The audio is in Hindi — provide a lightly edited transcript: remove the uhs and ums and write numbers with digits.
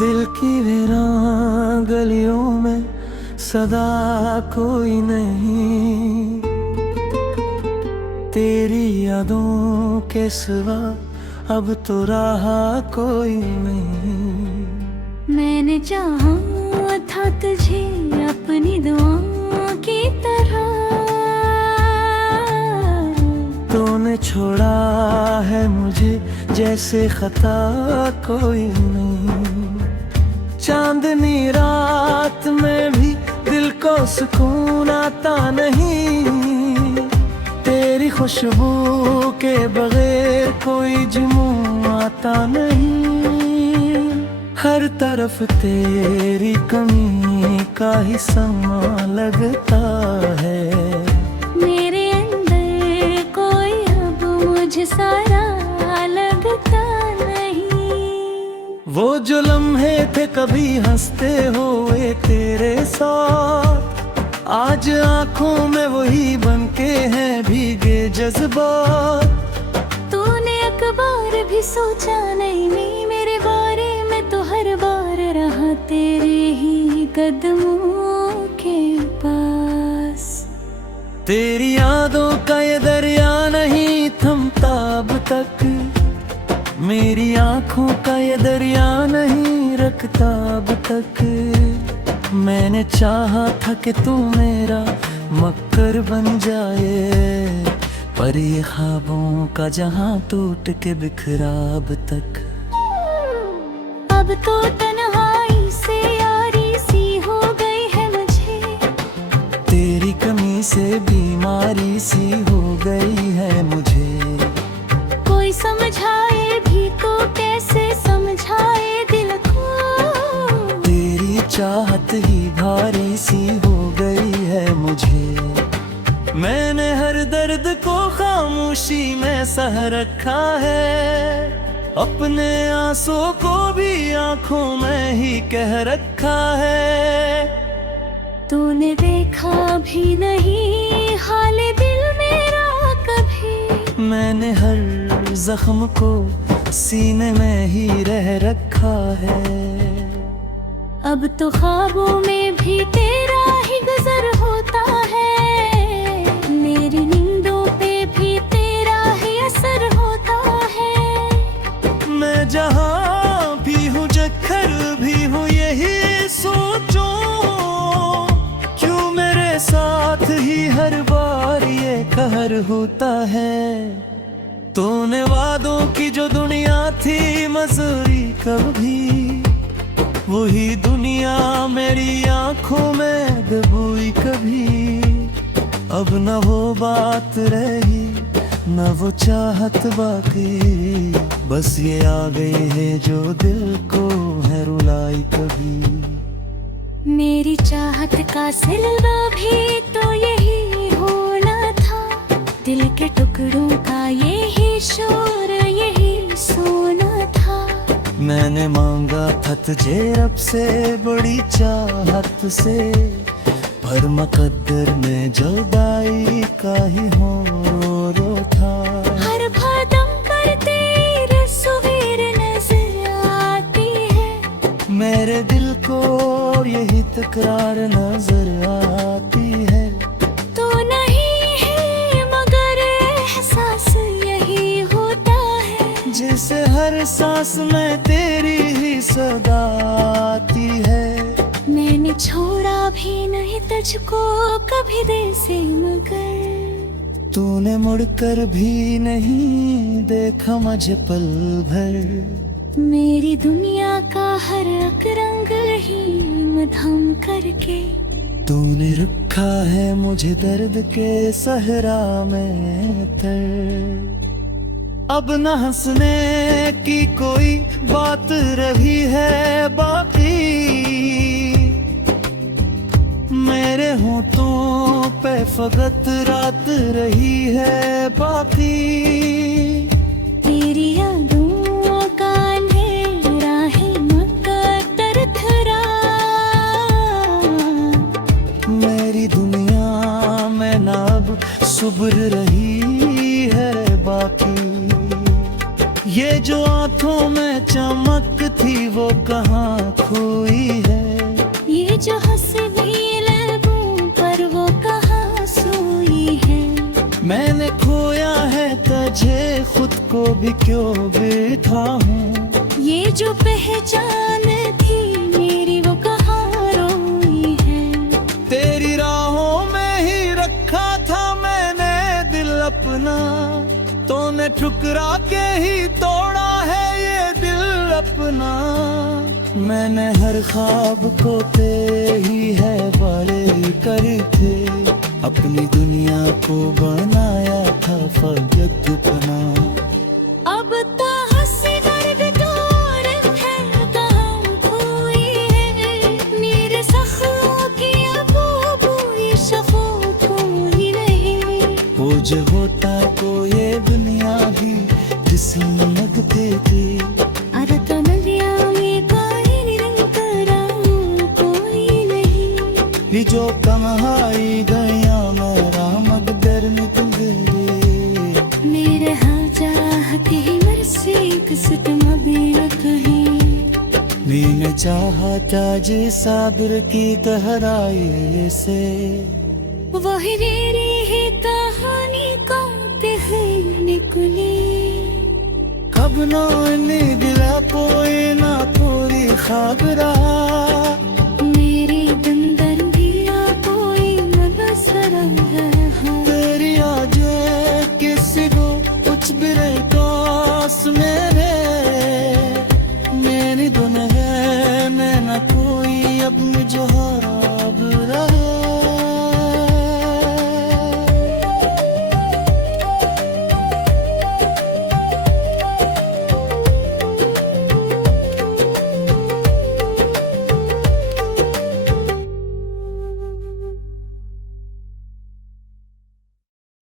दिल की वीरान गलियों में सदा कोई नहीं, तेरी यादों के सिवा अब तो रहा कोई नहीं। मैंने चाहा था तुझे अपनी दुआओं की तरह, तूने छोड़ा है मुझे जैसे खता कोई नहीं। चांदनी रात में भी दिल को सुकून आता नहीं, तेरी खुशबू के बगैर कोई जुनून आता नहीं। हर तरफ तेरी कमी का ही समा लगता है, मेरे अंदर कोई अब मुझे सारा लगता नहीं। वो जो लम्हे थे कभी हंसते हुए तेरे साथ, आज आंखों में वही बनके हैं भीगे जज्बात। तूने अखबार भी सोचा नहीं मेरे बारे में, तो हर बार रहा तेरे ही कदमों के पास। तेरी यादों का ये दरिया नहीं थमता अब तक, मेरी आंखों का ये दरिया नहीं रखता अब तक। मैंने चाहा था कि तू मेरा मक्कर बन जाए, पर ये ख्वाबों का जहां टूट के बिखरा अब तक। अब तो तन्हाई से यारी सी हो गई है मुझे, तेरी कमी से बीमारी सी हो गई है मुझे। कोई समझाए भी तो कैसे समझाए दिल को, तेरी चाहत ही भारी सी हो गई है मुझे। मैंने हर दर्द को खामोशी में सह रखा है, अपने आंसुओं को भी आंखों में ही कह रखा है। तूने देखा भी नहीं हाल दिल मेरा कभी, मैंने हर जख्म को सीने में ही रह रखा है। अब तो ख्वाबों में भी तेरा ही गुजर होता है, मेरी नींदों पे भी तेरा ही असर होता है। मैं जहाँ भी हूँ जखर भी हूँ यही सोचो, क्यों मेरे साथ ही हर बार ये कहर होता है। तूने वादों की जो दुनिया थी मजूरी कभी, वही दुनिया मेरी आंखों में दबोई कभी। अब न वो बात रही न वो चाहत बाकी, बस ये आ गई है जो दिल को है रुलाई कभी। मेरी चाहत का सिलवा भी तो यही होना था, दिल के टुकड़ों का यही शोर यही सोना था। मैंने मांगा था तुझे रब से बड़ी चाहत से, पर मुकद्दर में जुदाई का ही हो रो था। हर कदम पर तेरी तस्वीर नजर आती है, मेरे दिल को यही तकरार नजर आती है। तो नहीं है मगर एहसास यही होता है, जिसे हर सांस में तेरी ही सदा आती है। मैंने छोड़ा भी नहीं तुझको कभी दिल से, मगर तूने मुड़कर भी नहीं देखा मुझे पल भर। मेरी दुनिया का हर एक रंग ही मधम करके, तूने रखा है मुझे दर्द के सहरा में तर। अब न हंसने की कोई बात रही है बाकी, मेरे होठों पे फकत रात रही है बाकी। तेरी यादों का अंधेरा है मुकद्दर थरा, मेरी दुनिया में ना अब सुब्र रही है बाकी। ये जो आंखों में चमक थी वो कहाँ खोई है। ये जो हंसी लबों पर वो कहाँ सोई है। मैंने खोया है तुझे खुद को भी क्यों बैठा हूँ। ये जो पहचान थी मेरी वो कहाँ रोई है। तेरी राहों में ही रखा था मैंने दिल अपना, तूने ठुकरा के ही तोड़ा है ये दिल अपना। मैंने हर ख्वाब को पे ही है बड़े करके, अपनी दुनिया को बनाया था फकत अपना। अब तो हंसी दर्द दूर है कहाँ खोई है। मेरे सखों की अबू ये शफो कोई नहीं। वो जो होता को ये दुनिया भी जिस्म लगते थे। अरे तो नदिया में कोई निरंतरा कोई नहीं। भी जो कमाई गया मेरा मकदर निकल गए। मेरे हाँ चाहती मरसी किसत मबीरत है। मैंने चाहा ताजे साबिर की गहराई से। वही मेरी है कहानी कहते हैं निकली। कब ना दिला पोए ना पूरी खाब रहा। मेरी दंदन दिया कोई नजर है। तेरी आज किसी को कुछ भी कास मेरी दुन है मैं ना कोई अब मुझे हारा।